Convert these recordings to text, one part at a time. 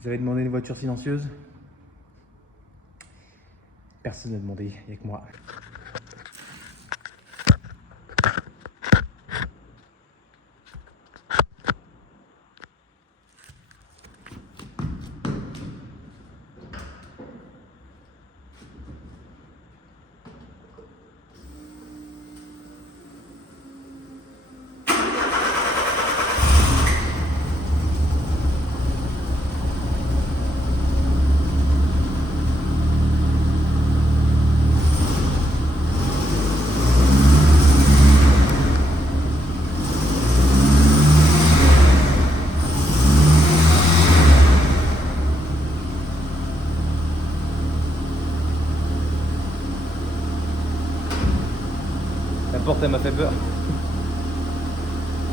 Vous avez demandé une voiture silencieuse? Personne n'a demandé, il n'y a que moi. La porte, elle m'a fait peur.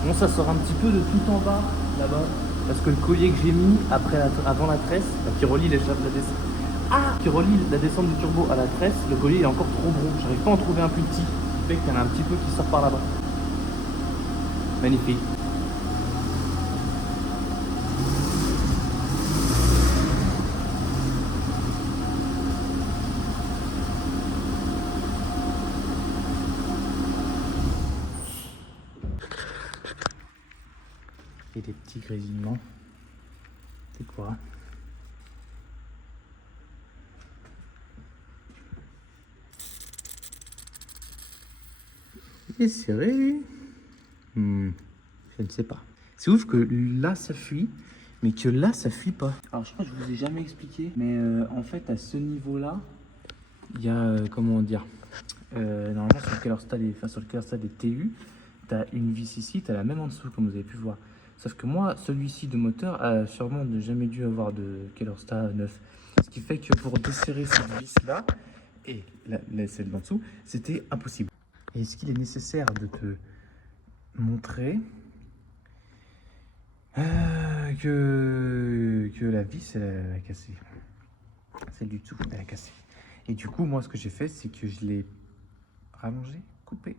Bon, ça sort un petit peu de tout en bas, là-bas. Parce que le collier que j'ai mis avant la tresse, qui relie la descente. Ah, qui relie la descente du turbo à la tresse, le collier est encore trop gros. J'arrive pas à en trouver un plus petit. Ce qui fait qu'il y en a un petit peu qui sort par là-bas. Magnifique. Et des petits grésillements. C'est quoi? Il est serré, lui. Je ne sais pas. C'est ouf que là, ça fuit, mais que là, ça fuit pas. Alors, je crois que je vous ai jamais expliqué, mais en fait, à ce niveau-là, il y a, comment dire, normalement, sur le Kellerstad des TU, tu as une vis ici, tu as la même en dessous, comme vous avez pu voir. Sauf que moi, celui-ci de moteur a sûrement jamais dû avoir de Kellerstad 9. Ce qui fait que pour desserrer cette vis-là, et celle d'en dessous, c'était impossible. Et est-ce qu'il est nécessaire de te montrer que la vis, elle a cassé. Celle du dessous, elle a cassé. Et du coup, moi, ce que j'ai fait, c'est que je l'ai rallongé, coupé.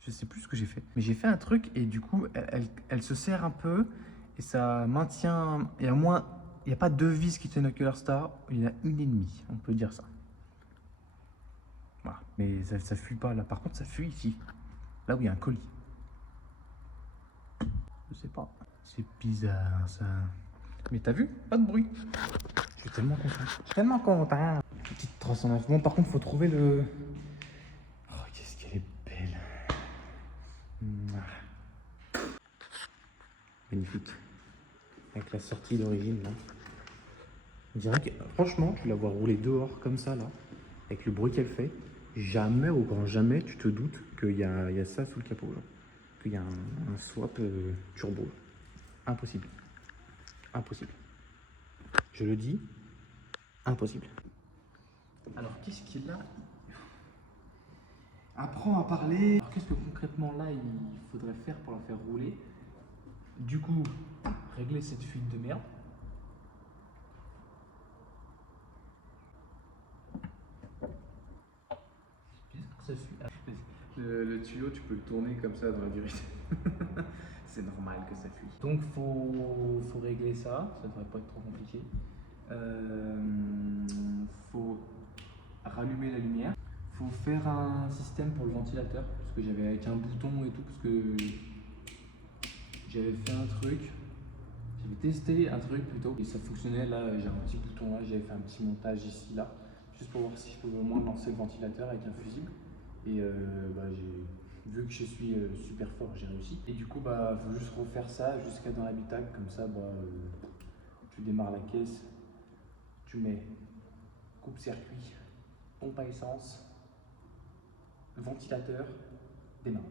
Je sais plus ce que j'ai fait. Mais j'ai fait un truc et du coup, elle se serre un peu et ça maintient. Il y a moins. Il n'y a pas deux vis qui tiennent au Kellerstar, il y en a une et demie, on peut dire ça. Voilà. Mais ça fuit pas là. Par contre, ça fuit ici. Là où il y a un colis. Je sais pas. C'est bizarre ça. Mais t'as vu? Pas de bruit. Je suis tellement content. Je suis tellement content. Petite 309. Bon, par contre, faut trouver le. Oh, qu'est-ce qu'elle est belle. Magnifique. Avec la sortie d'origine là. On dirait que, franchement, tu la vois rouler dehors comme ça là, avec le bruit qu'elle fait. Jamais, au grand jamais, tu te doutes qu'il y a ça sous le capot là. Qu'il y a un swap turbo. Impossible. Impossible. Je le dis, impossible. Alors, qu'est-ce qu'il a? Apprends à parler. Alors, qu'est-ce que concrètement là, il faudrait faire pour la faire rouler? Du coup, régler cette fuite de merde. Ça fuit. Le tuyau, tu peux le tourner comme ça dans la durée. C'est normal que ça fuit. Donc, faut régler ça. Ça devrait pas être trop compliqué. Faut rallumer la lumière. Faut faire un système pour le ventilateur. Parce que j'avais avec un bouton et tout. Parce que j'avais fait un truc. J'avais testé un truc plutôt. Et ça fonctionnait. Là, j'ai un petit bouton là. J'avais fait un petit montage ici, là. Juste pour voir si je pouvais au moins lancer le ventilateur avec un fusible. Et j'ai vu que je suis super fort, j'ai réussi. Et du coup, faut juste refaire ça jusqu'à dans l'habitacle. Comme ça, tu démarres la caisse, tu mets coupe-circuit, pompe à essence, ventilateur, démarre.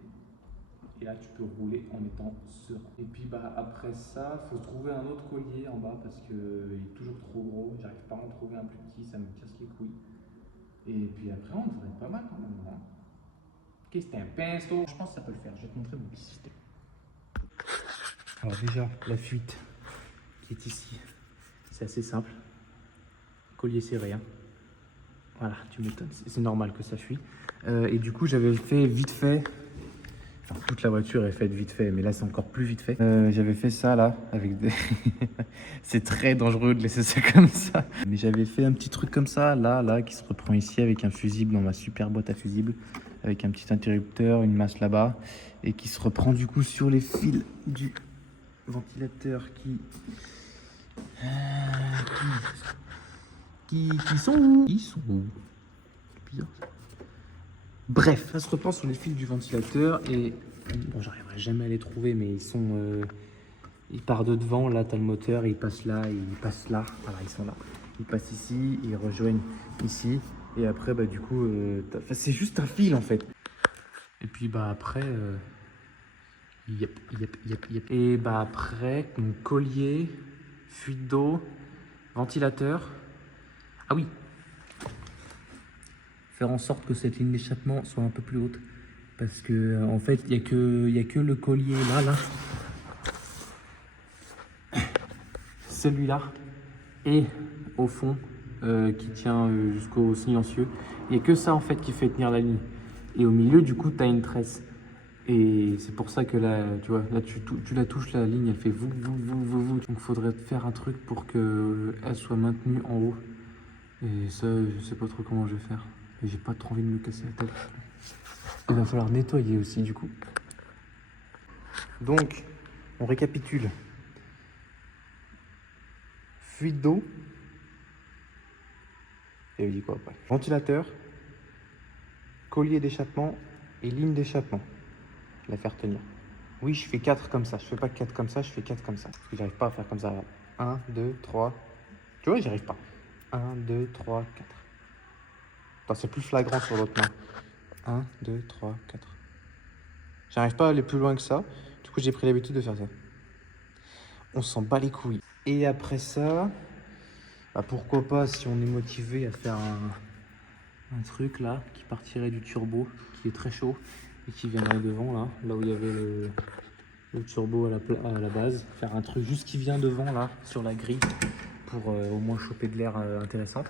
Et là, tu peux rouler en étant serein. Et puis après ça, il faut trouver un autre collier en bas parce qu'il est toujours trop gros. J'arrive pas à en trouver un plus petit, ça me casse les couilles. Et puis après, on devrait être pas mal quand même. Hein. Qu'est-ce que c'est un pinceau? Je pense que ça peut le faire. Je vais te montrer mon petit système. Alors déjà, la fuite qui est ici, c'est assez simple. Collier serré. Hein. Voilà, tu m'étonnes. C'est normal que ça fuit. Et du coup, j'avais fait vite fait. Enfin, toute la voiture est faite vite fait, mais là c'est encore plus vite fait. J'avais fait ça là, avec des... c'est très dangereux de laisser ça comme ça. Mais j'avais fait un petit truc comme ça, là, qui se reprend ici avec un fusible dans ma super boîte à fusibles, avec un petit interrupteur, une masse là-bas, et qui se reprend du coup sur les fils du ventilateur qui sont où? Ils sont où? C'est bizarre. Bref, ça se reprend sur les fils du ventilateur et bon, j'arriverai jamais à les trouver, mais ils sont, ils partent de devant. Là, t'as le moteur, il passe là, il passe là. Voilà, ils sont là. Ils passent ici, ils rejoignent ici, et après, bah du coup, enfin, c'est juste un fil en fait. Et puis bah après, yep. Et bah après, mon collier, fuite d'eau, ventilateur. Ah oui. Faire en sorte que cette ligne d'échappement soit un peu plus haute. Parce que en fait, il n'y a que le collier là. Celui-là. Et au fond, qui tient jusqu'au silencieux. Il n'y a que ça en fait qui fait tenir la ligne. Et au milieu, du coup, tu as une tresse. Et c'est pour ça que là, tu vois, là tu la touches, la ligne, elle fait vous. Donc il faudrait faire un truc pour qu'elle soit maintenue en haut. Et ça, je sais pas trop comment je vais faire. Et j'ai pas trop envie de me casser la tête. Il va falloir nettoyer aussi du coup. Donc, on récapitule. Fuite d'eau. Et on dit quoi après? Ventilateur, collier d'échappement et ligne d'échappement. La faire tenir. Oui, je fais 4 comme ça. Je fais pas 4 comme ça, je fais 4 comme ça. Parce que j'arrive pas à faire comme ça. 1, 2, 3. Tu vois, j'y arrive pas. 1, 2, 3, 4. Attends, c'est plus flagrant sur l'autre main. 1, 2, 3, 4. J'arrive pas à aller plus loin que ça. Du coup, j'ai pris l'habitude de faire ça. On s'en bat les couilles. Et après ça, bah pourquoi pas, si on est motivé à faire un truc là, qui partirait du turbo, qui est très chaud, et qui viendrait devant là où il y avait le turbo à la base. Faire un truc juste qui vient devant là, sur la grille, pour au moins choper de l'air intéressante.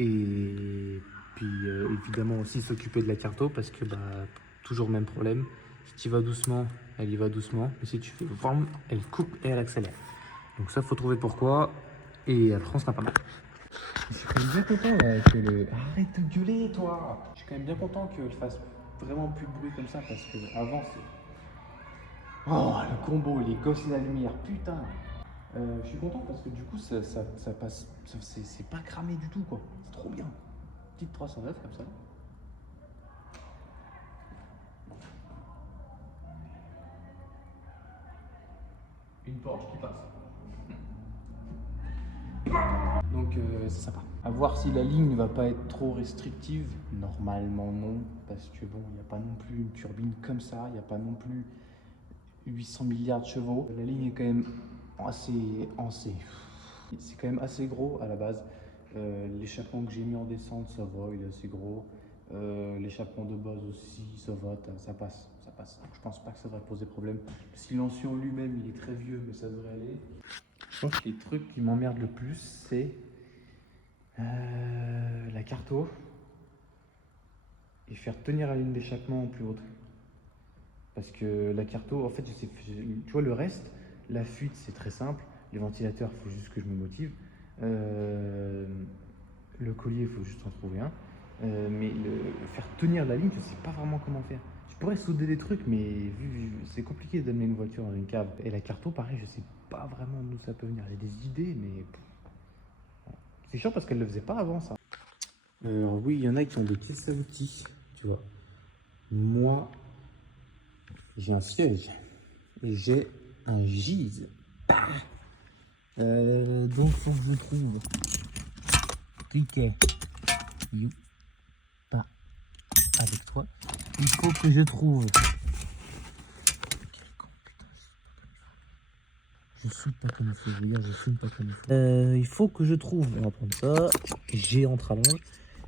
Et puis évidemment aussi s'occuper de la carto, parce que bah toujours le même problème. Si tu vas doucement, elle y va doucement. Mais si tu fais vrm, elle coupe et elle accélère. Donc ça, faut trouver pourquoi. Et après, on sera pas mal. Je suis quand même bien content là, que le... Arrête de gueuler, toi! Je suis quand même bien content qu'elle fasse vraiment plus de bruit comme ça, parce que avant c'est... Oh, le combo, les gosses et la lumière, putain! Je suis content parce que du coup, ça passe... C'est pas cramé du tout, quoi. C'est trop bien. Petite 309 comme ça. Une Porsche qui passe. Donc c'est sympa. À voir si la ligne ne va pas être trop restrictive. Normalement non, parce que bon, il n'y a pas non plus une turbine comme ça, il n'y a pas non plus 800 milliards de chevaux. La ligne est quand même c'est quand même assez gros à la base. L'échappement que j'ai mis en descente, ça va, il est assez gros. L'échappement de base aussi, ça va, ça passe. Donc, je pense pas que ça devrait poser problème. Le silencieux en lui-même, il est très vieux, mais ça devrait aller. Je pense que les trucs qui m'emmerdent le plus, c'est la carto et faire tenir la ligne d'échappement plus haute. Parce que la carto, en fait, tu vois, le reste, la fuite, c'est très simple. Les ventilateurs, il faut juste que je me motive. Le collier, il faut juste en trouver un. Mais faire tenir la ligne, je sais pas vraiment comment faire. Je pourrais souder des trucs, mais c'est compliqué d'amener une voiture dans une cave. Et la carto, pareil, je sais pas vraiment d'où ça peut venir. J'ai des idées, mais c'est chiant parce qu'elle le faisait pas avant, ça. Alors oui, il y en a qui ont des caisses à outils, tu vois. Moi, j'ai un siège et j'ai un gise. Donc, faut que je trouve cliquet. Pas avec toi. Il faut que je trouve. Je saute pas comme il faut. Regarde, je saute pas comme il faut. Il faut que je trouve. On va prendre ça. J'ai entre allonge.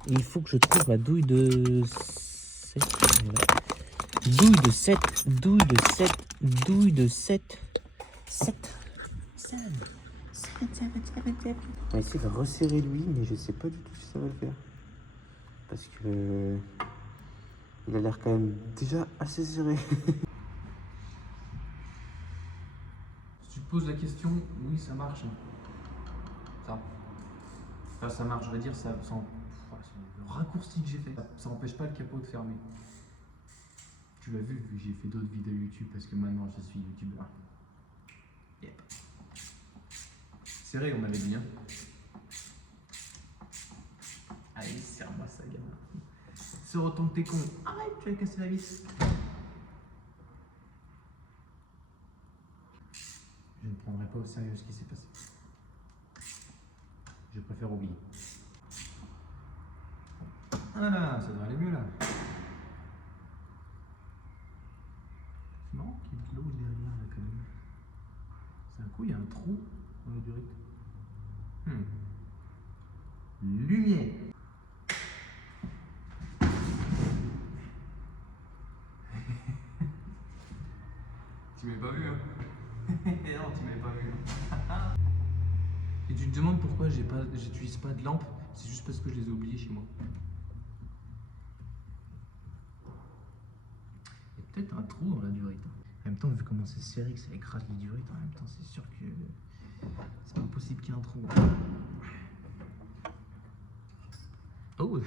Et il faut que je trouve ma douille de 7. Voilà. Douille de 7. Douille de 7. Douille de 7. 7. 7. 7. On va essayer de resserrer lui, mais je sais pas du tout si ça va le faire. Parce que Il a l'air quand même déjà assez serré. Si tu te poses la question, oui, ça marche. Ça. Enfin, ça marche, je veux dire, le raccourci que j'ai fait, ça n'empêche pas le capot de fermer. Tu l'as vu j'ai fait d'autres vidéos YouTube parce que maintenant je suis youtubeur. Yep. Serré, on avait dit. Hein. Allez, serre-moi ça, gamin. Se autant que t'es con. Arrête, tu vas casser la vis. Je ne prendrai pas au sérieux ce qui s'est passé. Je préfère oublier. Voilà, ça devrait aller mieux là. C'est marrant qu'il y ait de l'eau derrière là quand même. C'est un coup, il y a un trou dans la durite. Lumière. Tu m'avais pas vu, hein? Non, tu m'avais pas vu. Et tu te demandes pourquoi j'utilise pas de lampe? C'est juste parce que je les ai oubliés chez moi. Il y a peut-être un trou dans la durite. En même temps, vu comment c'est serré, que ça écrase les durites, en même temps, c'est sûr que c'est pas impossible qu'il y ait un trou. Oh!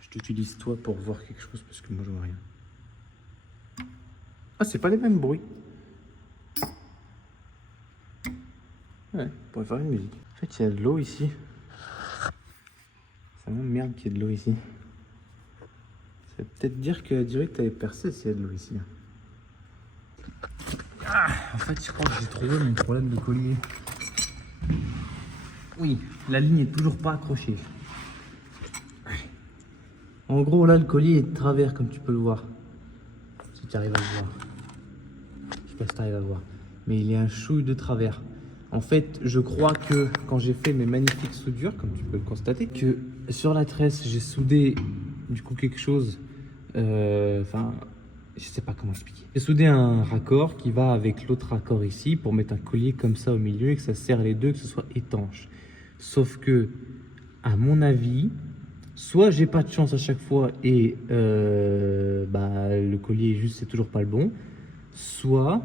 Je t'utilise toi pour voir quelque chose parce que moi je vois rien. Ah, c'est pas les mêmes bruits. Ouais, on pourrait faire une musique. En fait, il y a de l'eau ici. C'est vraiment merde qu'il y ait de l'eau ici. Ça veut peut-être dire que la durite avait percé s'il y a de l'eau ici. Ah, en fait, je crois que j'ai trouvé mon problème de collier. Oui, la ligne est toujours pas accrochée. En gros, là, le collier est de travers, comme tu peux le voir. Si tu arrives à le voir. Je sais pas si tu arrives à le voir. Mais il est un chouille de travers. En fait, je crois que quand j'ai fait mes magnifiques soudures, comme tu peux le constater, que sur la tresse, j'ai soudé du coup quelque chose. Enfin, je sais pas comment expliquer. J'ai soudé un raccord qui va avec l'autre raccord ici pour mettre un collier comme ça au milieu et que ça serre les deux, que ce soit étanche. Sauf que, à mon avis, soit j'ai pas de chance à chaque fois et le collier juste c'est toujours pas le bon, soit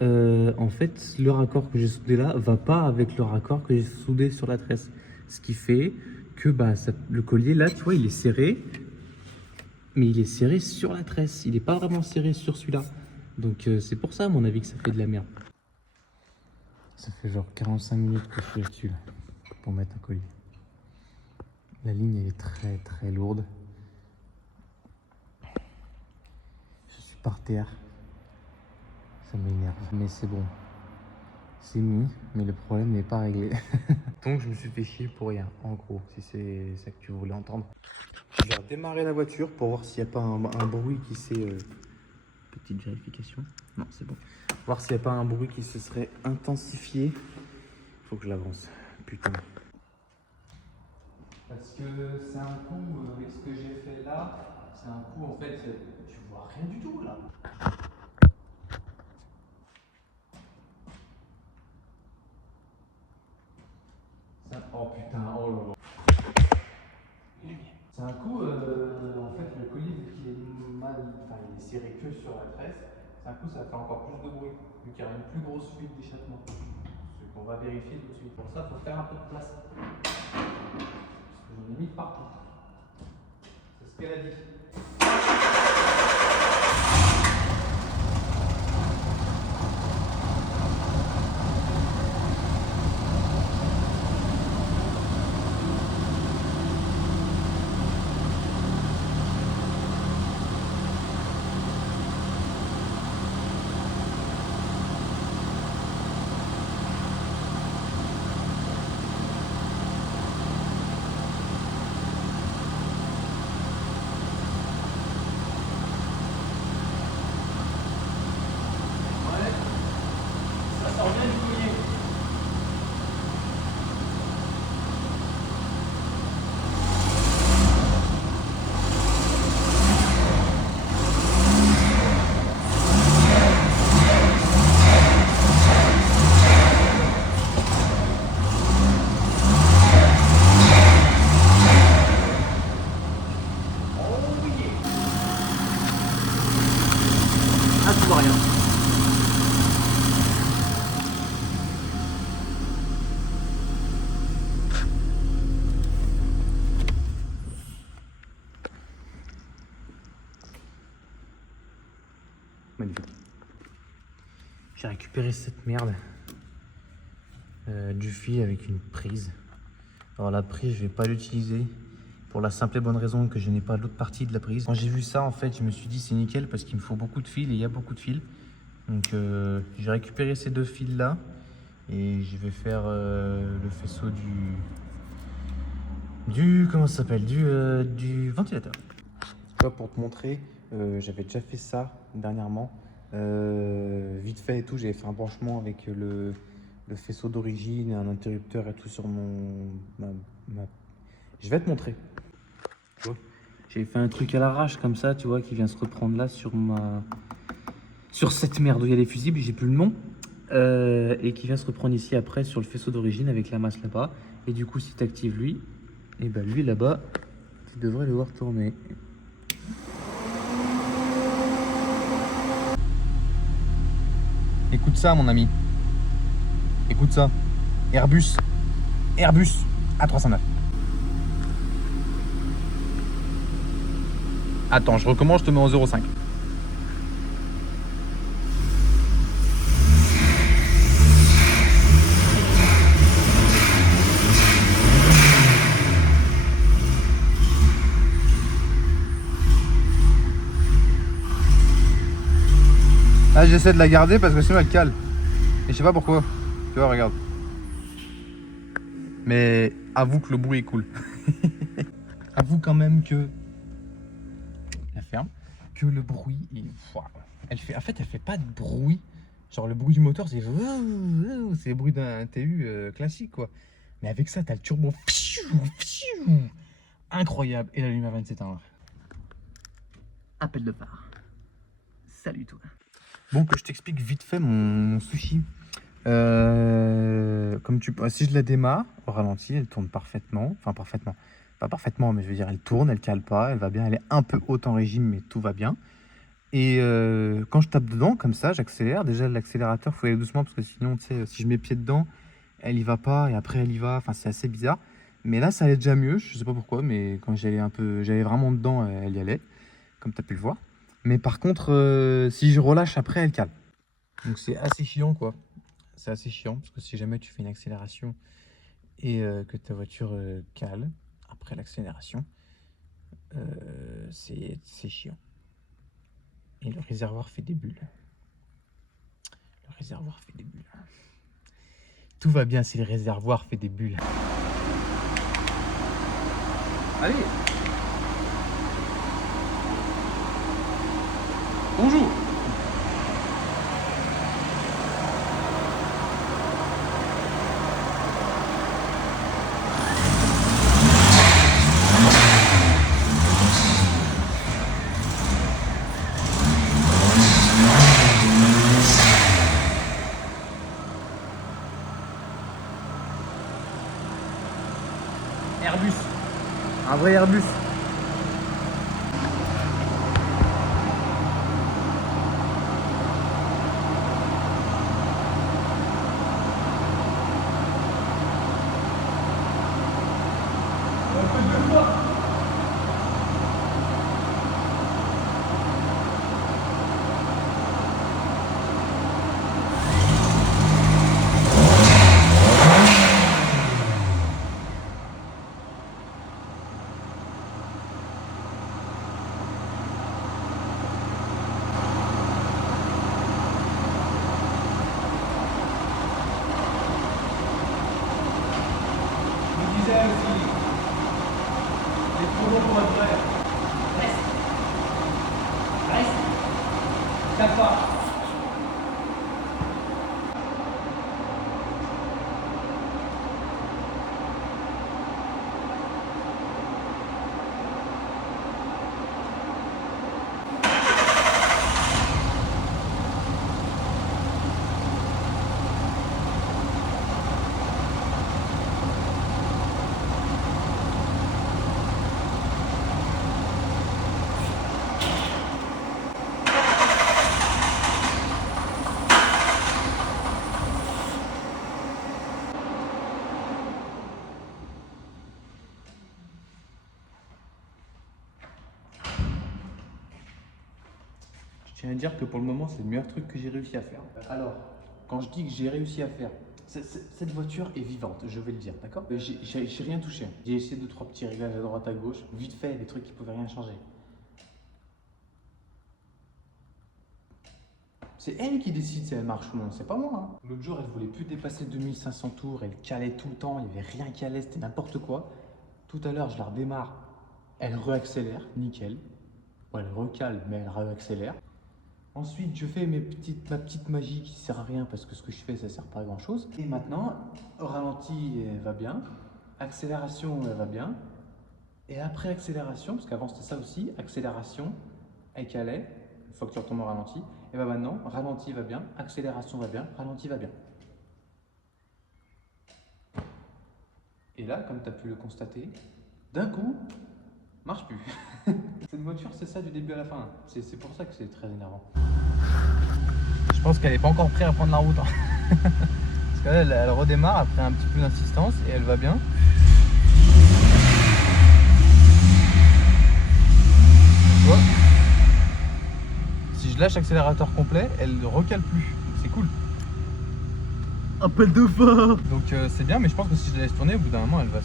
en fait le raccord que j'ai soudé là va pas avec le raccord que j'ai soudé sur la tresse, ce qui fait que le collier là, tu vois, il est serré, mais il est serré sur la tresse, il est pas vraiment serré sur celui-là, donc c'est pour ça à mon avis que ça fait de la merde. Ça fait genre 45 minutes que je suis dessus là, pour mettre un collier. La ligne elle est très très lourde. Je suis par terre. Ça m'énerve. Mais c'est bon. C'est mis, mais le problème n'est pas réglé. Donc je me suis fait chier pour rien, en gros, si c'est ça que tu voulais entendre. Je vais redémarrer la voiture pour voir s'il n'y a pas un bruit qui s'est... Petite vérification. Non, c'est bon. Voir s'il n'y a pas un bruit qui se serait intensifié. Faut que je l'avance. Putain. Parce que c'est un coup, avec ce que j'ai fait là, c'est un coup en fait, tu vois rien du tout là. Oh putain, oh là là. C'est un coup, en fait, le collier, vu qu'il est il est serré que sur la tresse, c'est un coup, ça fait encore plus de bruit, vu qu'il y aura une plus grosse fuite d'échappement. Ce qu'on va vérifier tout de suite. Pour ça, il faut faire un peu de place. Parce que j'en ai mis partout. C'est ce qu'elle a dit. magnifique. J'ai récupéré cette merde du fil avec une prise. Alors la prise, je vais pas l'utiliser pour la simple et bonne raison que je n'ai pas l'autre partie de la prise. Quand j'ai vu ça, en fait, je me suis dit c'est nickel parce qu'il me faut beaucoup de fils et il y a beaucoup de fils. Donc j'ai récupéré ces deux fils là et je vais faire le faisceau du comment ça s'appelle du ventilateur. Pour te montrer, j'avais déjà fait ça dernièrement, vite fait et tout. J'avais fait un branchement avec le faisceau d'origine et un interrupteur et tout sur je vais te montrer. Tu vois, j'ai fait un truc à l'arrache comme ça, tu vois, qui vient se reprendre là sur cette merde où il y a les fusibles, j'ai plus le nom, et qui vient se reprendre ici après sur le faisceau d'origine avec la masse là-bas. Et du coup, si tu actives lui, et ben lui là-bas, tu devrais le voir tourner. Écoute ça, mon ami. Écoute ça. Airbus A309. Attends, je recommence, je te mets en 0,5. Là, j'essaie de la garder parce que sinon elle cale. Et je sais pas pourquoi. Tu vois, regarde. Mais avoue que le bruit est cool. Avoue quand même que la ferme, que le bruit est... Elle fait... En fait, elle fait pas de bruit. Genre le bruit du moteur, c'est le bruit d'un TU classique, quoi. Mais avec ça, t'as le turbo. Incroyable. Et la lumière 27 heures. Appel de phare. Salut toi. Bon, que je t'explique vite fait mon sushi. Comme si je la démarre au ralenti, elle tourne parfaitement. Enfin, parfaitement. Pas parfaitement, mais je veux dire, elle tourne, elle cale pas, elle va bien. Elle est un peu haute en régime, mais tout va bien. Et quand je tape dedans, comme ça, j'accélère. Déjà, l'accélérateur, il faut aller doucement parce que sinon, tu sais, si je mets pied dedans, elle y va pas et après elle y va. Enfin, c'est assez bizarre. Mais là, ça allait déjà mieux. Je sais pas pourquoi, mais quand j'allais vraiment dedans, elle y allait, comme tu as pu le voir. Mais par contre, si je relâche après, elle cale. Donc c'est assez chiant, quoi. C'est assez chiant parce que si jamais tu fais une accélération et que ta voiture cale après l'accélération, c'est chiant. Et le réservoir fait des bulles. Le réservoir fait des bulles. Tout va bien si le réservoir fait des bulles. Allez. Bonjour. Airbus. Un vrai Airbus. Les pronos pour être vrai. Reste. Reste. Tape pas. tiens à dire que pour le moment, c'est le meilleur truc que j'ai réussi à faire. Alors, quand je dis que j'ai réussi à faire, cette voiture est vivante, je vais le dire, d'accord? J'ai rien touché. J'ai essayé 2-3 petits réglages à droite à gauche, vite fait, des trucs qui pouvaient rien changer. C'est elle qui décide si elle marche ou non, c'est pas moi. Hein. L'autre jour, elle voulait plus dépasser 2500 tours, elle calait tout le temps, il n'y avait rien qui allait, c'était n'importe quoi. Tout à l'heure, je la redémarre, elle réaccélère, nickel. Bon, elle recale, mais elle réaccélère. Ensuite, je fais ma petite magie qui sert à rien parce que ce que je fais, ça sert pas à grand chose. Et maintenant, au ralenti, elle va bien. Accélération, elle va bien. Et après accélération, parce qu'avant c'était ça aussi, accélération, elle calait, une fois que tu retombes au ralenti. Et bien maintenant, ralenti va bien, accélération va bien, ralenti va bien. Et là, comme tu as pu le constater, d'un coup, marche plus. Cette voiture, c'est ça du début à la fin. C'est pour ça que c'est très énervant. Je pense qu'elle n'est pas encore prête à prendre la route. Hein. Parce qu'elle elle redémarre après un petit peu d'insistance et elle va bien. Tu vois ? Si je lâche l'accélérateur complet, elle ne recale plus. Donc c'est cool. Appel de phare. Donc c'est bien, mais je pense que si je la laisse tourner, au bout d'un moment, elle va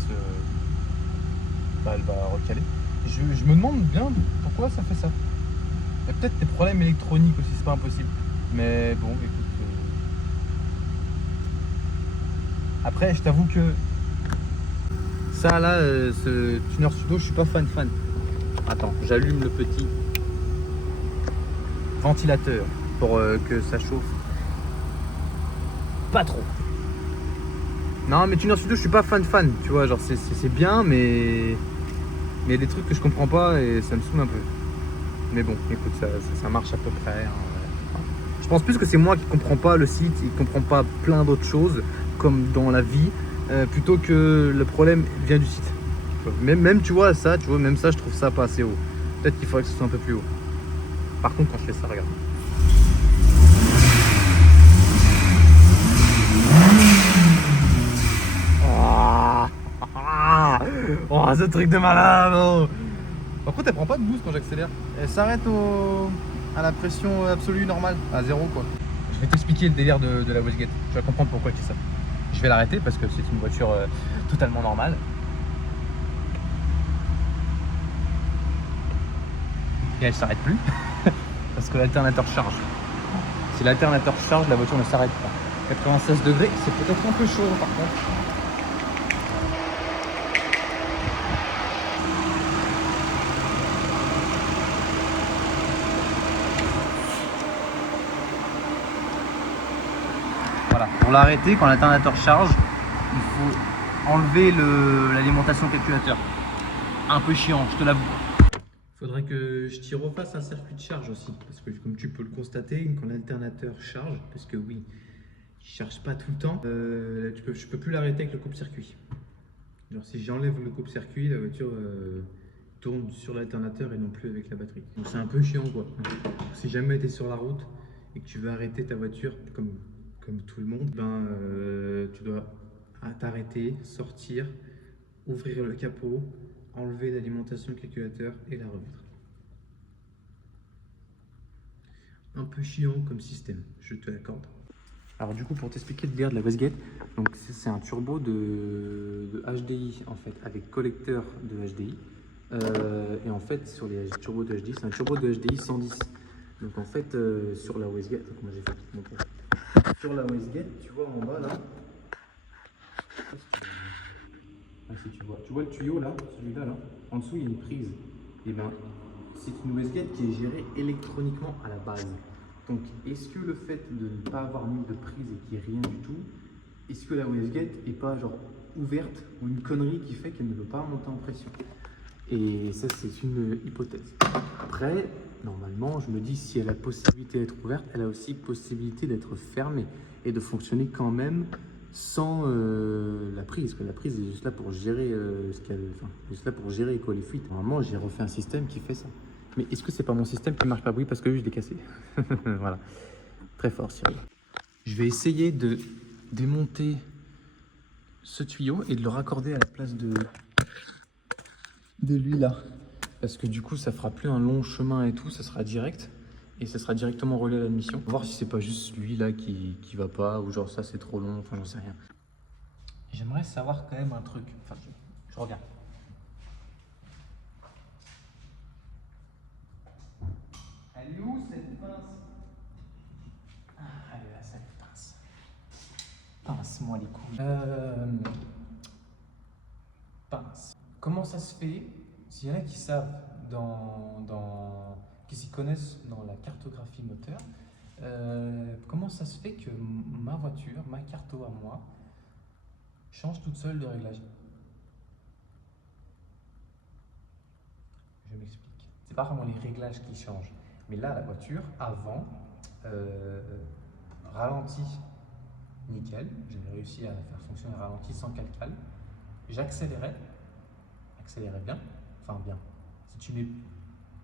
elle va recaler. Je me demande bien pourquoi ça fait ça. Il y a peut-être des problèmes électroniques aussi, c'est pas impossible. Mais bon, écoute. Après, je t'avoue que ça là, ce tuner sudo, je suis pas fan. Attends, j'allume le petit ventilateur pour que ça chauffe. Pas trop. Non, mais tuner sudo, je suis pas fan. Tu vois, genre c'est bien, mais il y a des trucs que je comprends pas et ça me saoule un peu. Mais bon, écoute, ça marche à peu près. Hein. Je pense plus que c'est moi qui comprends pas le site, qui comprends pas plein d'autres choses, comme dans la vie, plutôt que le problème vient du site. Même tu vois ça, même ça, je trouve ça pas assez haut. Peut-être qu'il faudrait que ce soit un peu plus haut. Par contre, quand je fais ça, regarde. Oh, ce truc de malade, oh. Par contre, elle prend pas de boost quand j'accélère. Elle s'arrête à la pression absolue normale, à 0 quoi. Je vais t'expliquer le délire de la Westgate. Tu vas comprendre pourquoi je dis ça. Je vais l'arrêter parce que c'est une voiture totalement normale. Et elle s'arrête plus parce que l'alternateur charge. Si l'alternateur charge, la voiture ne s'arrête pas. 96 degrés, c'est peut-être un peu chaud par contre. Voilà, pour l'arrêter, quand l'alternateur charge, il faut enlever l'alimentation calculateur. Un peu chiant, je te l'avoue. Il faudrait que je t'y refasse un circuit de charge aussi, parce que comme tu peux le constater, quand l'alternateur charge, parce que oui, il ne charge pas tout le temps, je peux plus l'arrêter avec le coupe-circuit. Genre si j'enlève le coupe-circuit, la voiture tourne sur l'alternateur et non plus avec la batterie. Donc c'est un peu chiant quoi. Si jamais tu es sur la route et que tu veux arrêter ta voiture comme tout le monde, tu dois t'arrêter, sortir, ouvrir le capot, enlever l'alimentation calculateur et la remettre. Un peu chiant comme système, je te l'accorde. Alors du coup, pour t'expliquer le délire de la Westgate, donc c'est un turbo de HDI en fait, avec collecteur de HDI. Et en fait, sur les turbos de HDI, c'est un turbo de HDI 110. Donc en fait, sur la Westgate, comment j'ai fait pour te montrer. Sur la Westgate, tu vois en bas là. Si tu vois le tuyau là, celui-là là, en dessous il y a une prise. Et ben, c'est une Westgate qui est gérée électroniquement à la base. Donc, est-ce que le fait de ne pas avoir mis de prise et qu'il n'y ait rien du tout, est-ce que la Westgate n'est pas genre ouverte ou une connerie qui fait qu'elle ne peut pas monter en pression? Et ça, c'est une hypothèse. Après, normalement, je me dis si elle a possibilité d'être ouverte, elle a aussi possibilité d'être fermée et de fonctionner quand même sans la prise. La prise est juste là pour gérer juste là pour gérer quoi, les fuites. Normalement, j'ai refait un système qui fait ça. Mais est-ce que c'est pas mon système qui marche pas? Oui, parce que lui, je l'ai cassé. Voilà. Très fort, Cyril. Je vais essayer de démonter ce tuyau et de le raccorder à la place de lui là. Parce que du coup, ça fera plus un long chemin et tout, ça sera direct. et ça sera directement relié à l'admission. Voir si c'est pas juste lui là qui va pas, ou genre ça c'est trop long, enfin j'en sais rien. J'aimerais savoir quand même un truc. Enfin, je regarde. Elle est où cette pince? Ah, elle est là, cette pince. Pince-moi les couilles. Pince. Comment ça se fait, s'il y en a qui savent, qui s'y connaissent dans la cartographie moteur, comment ça se fait que ma voiture, ma carto à moi, change toute seule de réglage? Je m'explique. C'est pas vraiment les réglages qui changent. Mais là, la voiture, avant, ralenti, nickel. J'avais réussi à faire fonctionner le ralenti sans calcal. J'accélérais bien. Enfin, bien. Si tu mets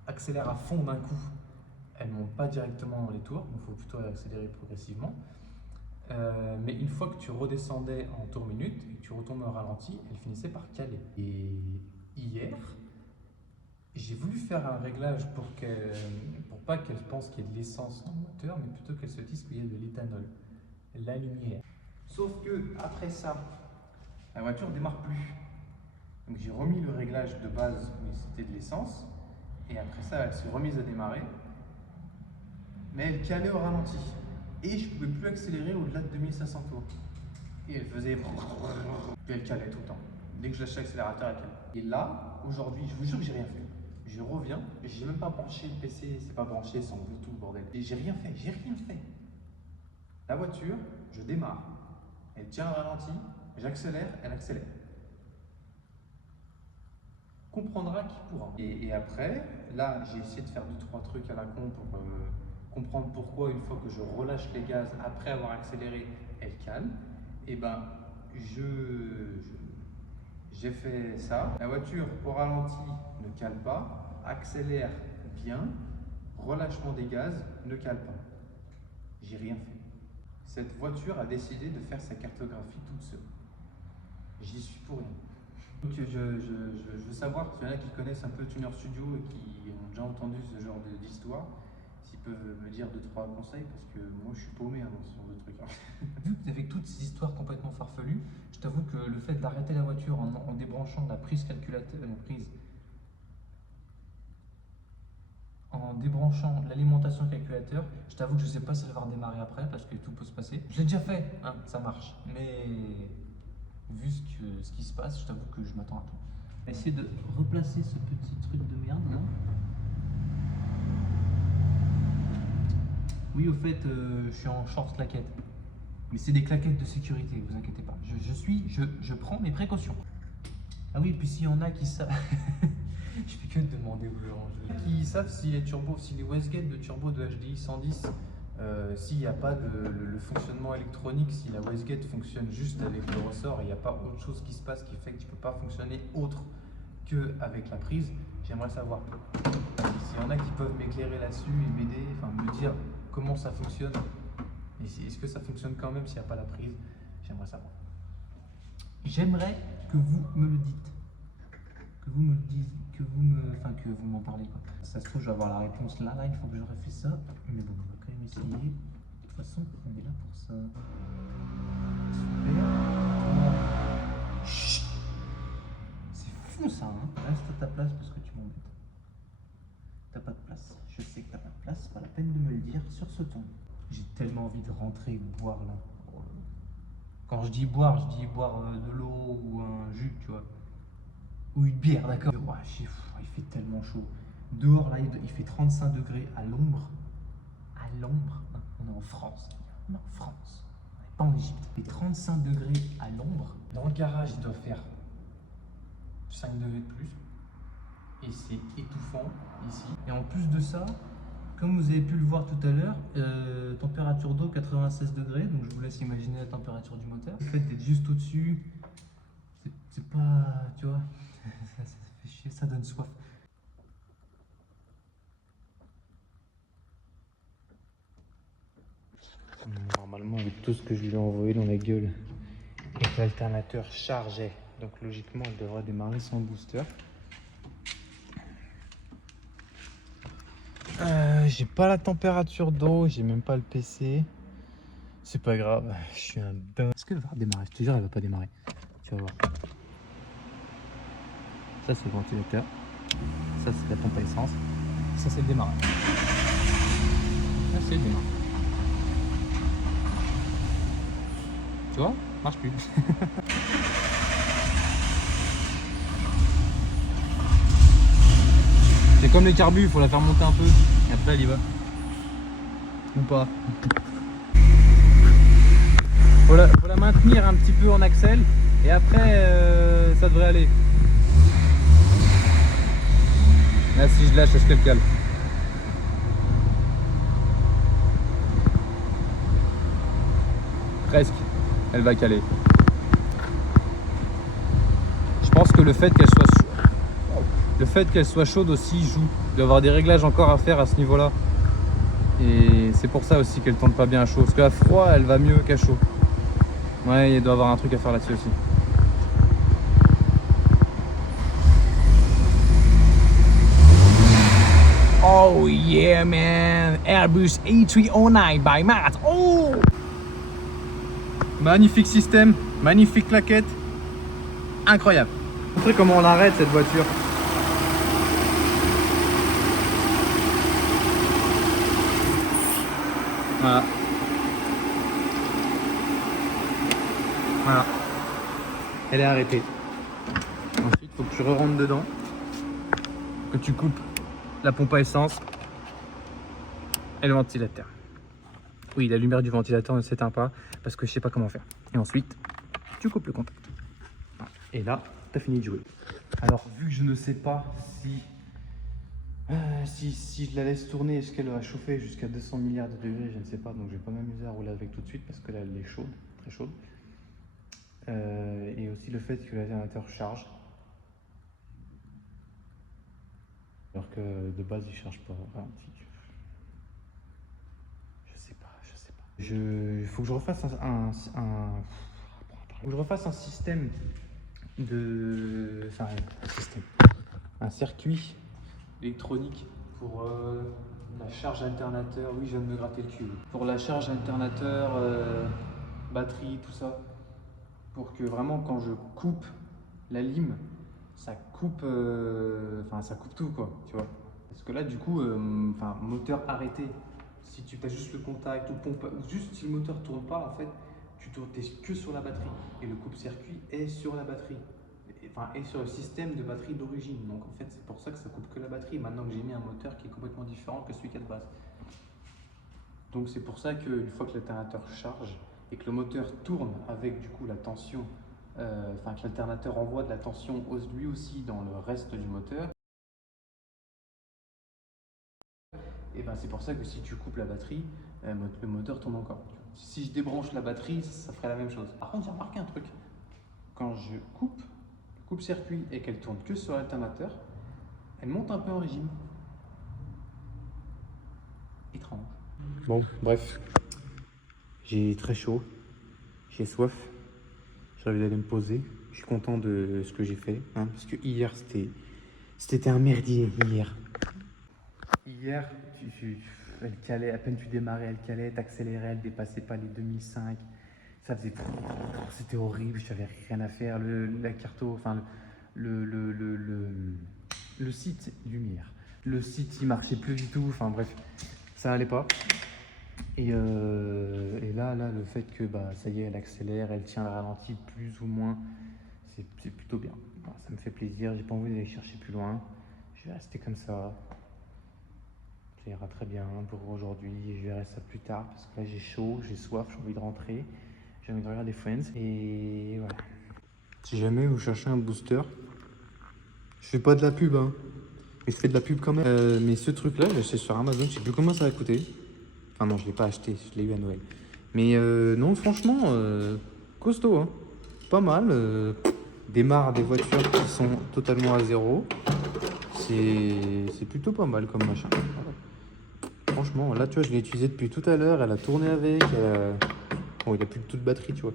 accélère à fond d'un coup, elle ne monte pas directement dans les tours. Il faut plutôt accélérer progressivement. Mais une fois que tu redescendais en tour minute et que tu retombais au ralenti, elle finissait par caler. Et hier, j'ai voulu faire un réglage pour pas qu'elle pense qu'il y ait de l'essence dans le moteur, mais plutôt qu'elle se dise qu'il y a de l'éthanol, la lumière. Sauf que après ça, la voiture ne démarre plus. Donc j'ai remis le réglage de base où c'était de l'essence, et après ça, elle s'est remise à démarrer, mais elle calait au ralenti. Et je ne pouvais plus accélérer au-delà de 2500 tours. Et elle faisait... Puis elle calait tout le temps. Dès que je lâchais l'accélérateur, elle calait. Et là, aujourd'hui, je vous jure que j'ai rien fait. Je reviens, j'ai même pas branché le PC, c'est pas branché sans Bluetooth, bordel. Et j'ai rien fait. La voiture, je démarre. Elle tient le ralenti, j'accélère, elle accélère. Comprendra qui pourra. Et après, là, j'ai essayé de faire 2-3 trucs à la con pour comprendre pourquoi, une fois que je relâche les gaz, après avoir accéléré, elle calme. Et ben, j'ai fait ça. La voiture au ralenti ne cale pas, accélère bien, relâchement des gaz ne cale pas. J'ai rien fait. Cette voiture a décidé de faire sa cartographie toute seule. J'y suis pour rien. Donc je veux savoir s'il y en a qui connaissent un peu Tuner Studio et qui ont déjà entendu ce genre d'histoire, s'ils peuvent me dire 2-3 conseils, parce que moi je suis paumé dans ce genre de trucs. Vu que avec toutes ces histoires complètement farfelues, je t'avoue que le fait d'arrêter la voiture en débranchant la prise calculateur, en débranchant l'alimentation calculateur, je t'avoue que je sais pas si elle va redémarrer après parce que tout peut se passer. Je l'ai déjà fait, hein, ça marche, mais vu ce qui se passe, je t'avoue que je m'attends à tout. On va essayer de replacer ce petit truc de merde là. Oui, au fait, je suis en short claquette. Mais c'est des claquettes de sécurité, vous inquiétez pas. Je prends mes précautions. Ah oui, et puis s'il y en a qui savent... je fais que de demander aux gens. Qui savent si les turbos, si les wastegates de turbo de HDI 110, s'il n'y a pas le fonctionnement électronique, si la wastegate fonctionne juste avec le ressort et il n'y a pas autre chose qui se passe qui fait que tu ne peux pas fonctionner autre qu'avec la prise, j'aimerais savoir. S'il y en a qui peuvent m'éclairer là-dessus et m'aider, enfin me dire comment ça fonctionne, et est-ce que ça fonctionne quand même s'il n'y a pas la prise, j'aimerais savoir. J'aimerais que vous me le dites. Que vous me le dites, que vous m'en parlez quoi. Ça se trouve, je vais avoir la réponse là, une fois que j'aurai fait ça. Mais bon, on va quand même essayer. De toute façon, on est là pour ça. Super. Chut. C'est fou ça, hein. Reste à ta place parce que tu m'embêtes. T'as pas de place. Je sais que t'as pas de place, c'est pas la peine de me le dire sur ce ton. J'ai tellement envie de rentrer et de boire là. Quand je dis boire de l'eau ou un jus, tu vois. Ou une bière, d'accord. Ouais, il fait tellement chaud. Dehors, là, il fait 35 degrés à l'ombre. À l'ombre, hein, on est en France. On est en France. On n'est pas en Égypte. Il fait 35 degrés à l'ombre. Dans le garage, il doit faire 5 degrés de plus. Et c'est étouffant ici. Et en plus de ça, comme vous avez pu le voir tout à l'heure, température d'eau 96 degrés. Donc je vous laisse imaginer la température du moteur. Le fait d'être juste au-dessus, c'est pas, tu vois, ça fait chier, ça donne soif. Normalement, avec tout ce que je lui ai envoyé dans la gueule et que l'alternateur chargeait, donc logiquement, elle devrait démarrer sans booster. J'ai pas la température d'eau, j'ai même pas le PC. C'est pas grave, je suis un dingue. Est-ce qu'elle va redémarrer? Je te jure, elle va pas démarrer. Tu vas voir. Ça, c'est le ventilateur. Ça, c'est la pompe à essence. Ça, c'est le démarrage. Ça, c'est le démarrage. Tu vois? Marche plus. C'est comme les carbus, il faut la faire monter un peu. Et après, elle y va. Ou pas. Faut la maintenir un petit peu en accel. Et après, ça devrait aller. Là, si je lâche, est-ce qu'elle cale? Presque. Elle va caler. Je pense que le fait qu'elle soit chaude aussi joue. Il doit y avoir des réglages encore à faire à ce niveau-là. Et c'est pour ça aussi qu'elle tourne pas bien à chaud. Parce qu'à froid, elle va mieux qu'à chaud. Ouais, il doit y avoir un truc à faire là-dessus aussi. Oh yeah man, Airbus A309 by Matt. Oh, magnifique système, magnifique claquette, incroyable. Montrez comment on l'arrête cette voiture. Voilà. Voilà. Elle est arrêtée. Ensuite, il faut que tu re-rentres dedans, que tu coupes la pompe à essence et le ventilateur. Oui, la lumière du ventilateur ne s'éteint pas parce que je sais pas comment faire. Et ensuite, tu coupes le contact. Et là, tu as fini de jouer. Alors, vu que je ne sais pas si je la laisse tourner, est-ce qu'elle va chauffer jusqu'à 200 milliards de degrés, je ne sais pas. Donc, je vais pas m'amuser à rouler avec tout de suite parce que là, elle est chaude, très chaude. Et aussi le fait que l'alternateur charge. Alors que de base, il charge pas ralenti. Il faut que je refasse un système de... Enfin, un circuit électronique pour la charge alternateur. Oui, je viens de me gratter le cul. Pour la charge alternateur, batterie, tout ça. Pour que vraiment, quand je coupe la lime, ça coupe tout, quoi, tu vois. Parce que là, du coup, moteur arrêté. Si tu as juste le contact ou pompe, ou juste si le moteur tourne pas, en fait, tu tournes que sur la batterie. Et le coupe-circuit est sur la batterie. Est sur le système de batterie d'origine. Donc en fait, c'est pour ça que ça coupe que la batterie. Maintenant que j'ai mis un moteur qui est complètement différent que celui qui est de base. Donc c'est pour ça qu'une fois que l'alternateur charge et que le moteur tourne avec du coup la tension, que l'alternateur envoie de la tension lui aussi dans le reste du moteur. Et ben c'est pour ça que si tu coupes la batterie, le moteur tourne encore. Si je débranche la batterie, ça ferait la même chose. Par contre, j'ai remarqué un truc. Quand je coupe circuit et qu'elle tourne que sur l'alternateur, elle monte un peu en régime. Étrange. Bon, bref. J'ai très chaud. J'ai soif. J'ai envie d'aller me poser. Je suis content de ce que j'ai fait. Parce que hier, c'était un merdier. Hier, elle calait, à peine tu démarrais, elle calait, t'accélérais, elle dépassait pas les 2005. Ça faisait... C'était horrible, je n'avais rien à faire. La carto, enfin, le site Lumière. Le site, il marchait plus du tout. Enfin, bref, ça allait pas. Et là, le fait que, ça y est, elle accélère, elle tient le ralenti plus ou moins, c'est plutôt bien. Enfin, ça me fait plaisir, j'ai pas envie d'aller chercher plus loin. Je vais rester comme ça. Ça ira très bien pour aujourd'hui, je verrai ça plus tard parce que là j'ai chaud, j'ai soif, j'ai envie de rentrer, j'ai envie de regarder Friends et voilà. Si jamais vous cherchez un booster, je fais pas de la pub mais je fais de la pub quand même. Mais ce truc là, c'est sur Amazon, je sais plus comment ça va coûter. Enfin non, je l'ai pas acheté, je l'ai eu à Noël. Mais non, franchement, costaud, pas mal. Démarre des voitures qui sont totalement à zéro. C'est plutôt pas mal comme machin. Voilà. Franchement, là, tu vois, je l'ai utilisé depuis tout à l'heure. Elle a tourné avec. Bon, il n'a plus de toute batterie, tu vois.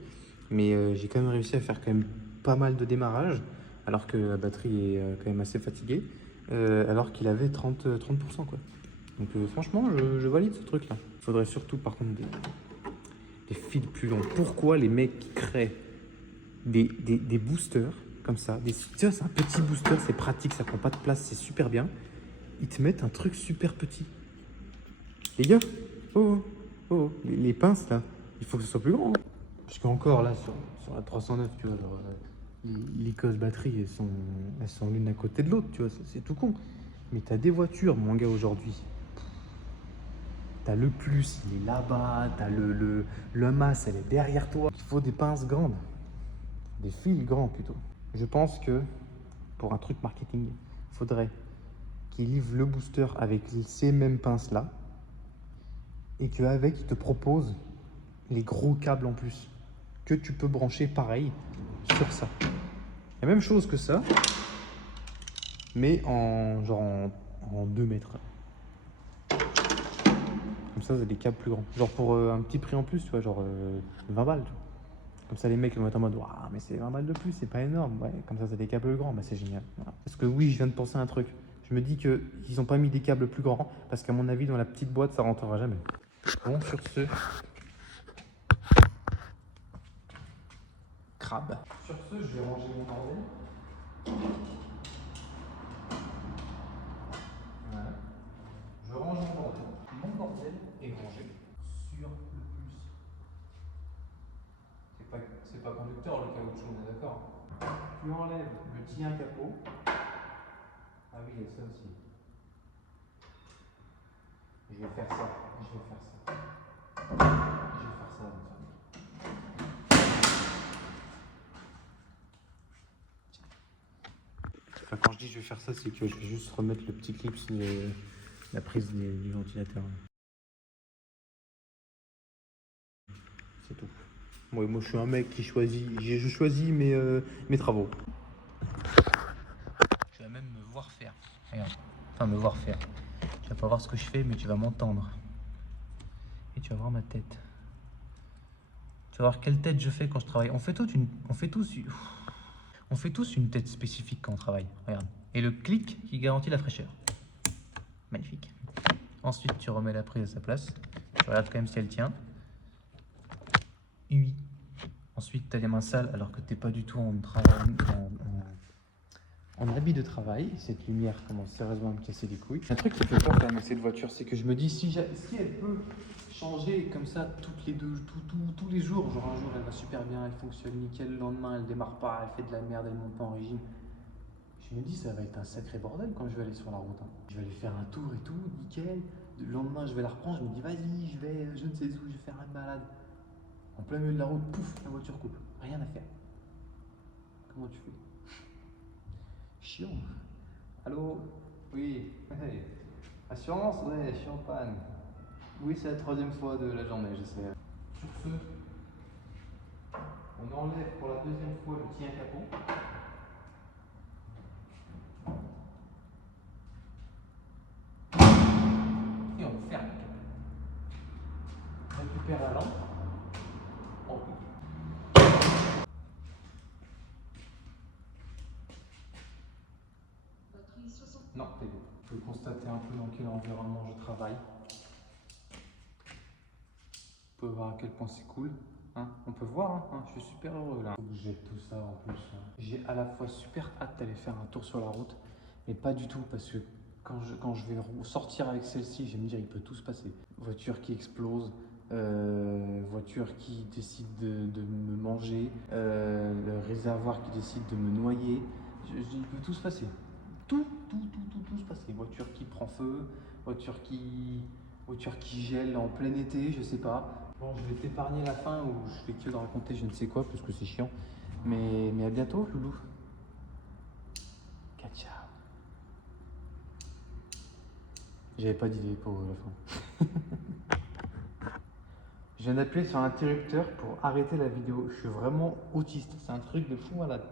Mais j'ai quand même réussi à faire quand même pas mal de démarrage. Alors que la batterie est quand même assez fatiguée. Alors qu'il avait 30%, quoi. Donc franchement, je valide ce truc-là. Il faudrait surtout par contre des fils plus longs. Pourquoi les mecs qui créent des boosters comme ça, tu vois, c'est un petit booster, c'est pratique, ça prend pas de place, c'est super bien. Ils te mettent un truc super petit. Les gars, les pinces là, il faut que ce soit plus grand. Hein. Parce qu'encore là, sur la 309, tu vois, genre, les cosses batteries, elles sont l'une à côté de l'autre, tu vois, c'est tout con. Mais t'as des voitures, mon gars, aujourd'hui. T'as le plus, il est là-bas, t'as la masse, elle est derrière toi. Il faut des pinces grandes, des fils grands plutôt. Je pense que pour un truc marketing, il faudrait qu'ils livrent le booster avec ces mêmes pinces-là et qu'avec, ils te proposent les gros câbles en plus que tu peux brancher pareil sur ça. La même chose que ça, mais en 2 mètres. Comme ça, c'est des câbles plus grands. Genre pour un petit prix en plus, tu vois, genre 20 balles. Tu vois. Comme ça, les mecs ils vont être en mode waouh, mais c'est 20 balles de plus, c'est pas énorme. Ouais, comme ça, c'est des câbles plus grands, bah c'est génial. Voilà. Parce que oui, je viens de penser à un truc. Je me dis qu'ils n'ont pas mis des câbles plus grands parce qu'à mon avis, dans la petite boîte, ça rentrera jamais. Bon, sur ce. Crabe. Sur ce, je vais ranger mon bordel. Voilà. Je range mon bordel. Mon bordel est rangé sur le plus. C'est pas conducteur le caoutchouc, on est d'accord. Tu enlèves le tien capot. Ah oui, il y a ça aussi. Je vais faire ça. Je vais faire ça. Je vais faire ça avec ça. Enfin, quand je dis je vais faire ça, c'est que je vais juste remettre le petit clip sur la prise du ventilateur. C'est tout. Ouais, moi je suis un mec qui choisit, je choisis mes travaux. Tu vas même me voir faire. Regarde. Enfin, me voir faire. Tu vas pas voir ce que je fais, mais tu vas m'entendre. Et tu vas voir ma tête. Tu vas voir quelle tête je fais quand je travaille. On fait tous une tête spécifique quand on travaille. Regarde. Et le clic qui garantit la fraîcheur. Magnifique. Ensuite, tu remets la prise à sa place. Tu regardes quand même si elle tient. Oui. Ensuite, tu as les mains sales alors que tu n'es pas du tout en habit de travail. Cette lumière commence sérieusement à me casser les couilles. Un truc qui fait peur quand même avec cette voiture, c'est que je me dis si elle peut changer comme ça tous les jours, genre un jour elle va super bien, elle fonctionne nickel, le lendemain elle démarre pas, elle fait de la merde, elle monte pas en régime. Je me dis ça va être un sacré bordel quand je vais aller sur la route. Hein. Je vais aller faire un tour et tout, nickel. Le lendemain je vais la reprendre, je me dis vas-y, je vais je ne sais où, je vais faire un malade. En plein milieu de la route, pouf, la voiture coupe. Rien à faire. Comment tu fais? Chiant. Allô? Oui. Hey. Assurance? Ouais, je suis en panne. Oui, c'est la 3e fois de la journée, je sais. Sur ce, on enlève pour la 2e fois le tien capot. Et on ferme le capot. On récupère la lampe. On coupe. Non, t'es bon. Je peux constater un peu dans quel environnement je travaille. On peut voir à quel point c'est cool. Hein, on peut voir, hein, je suis super heureux là. Faut que je jette tout ça en plus. Hein. J'ai à la fois super hâte d'aller faire un tour sur la route, mais pas du tout parce que quand je vais sortir avec celle-ci, je vais me dire il peut tout se passer. Voiture qui explose, voiture qui décide de me manger, le réservoir qui décide de me noyer. Il peut tout se passer. Tout se passer. Voiture qui prend feu, voiture qui gèle en plein été, je sais pas. Bon, je vais t'épargner la fin où je fais que de raconter je ne sais quoi parce que c'est chiant. Mais à bientôt, loulou. Ciao. J'avais pas d'idée pour la fin. Je viens d'appuyer sur l'interrupteur pour arrêter la vidéo. Je suis vraiment autiste. C'est un truc de fou malade.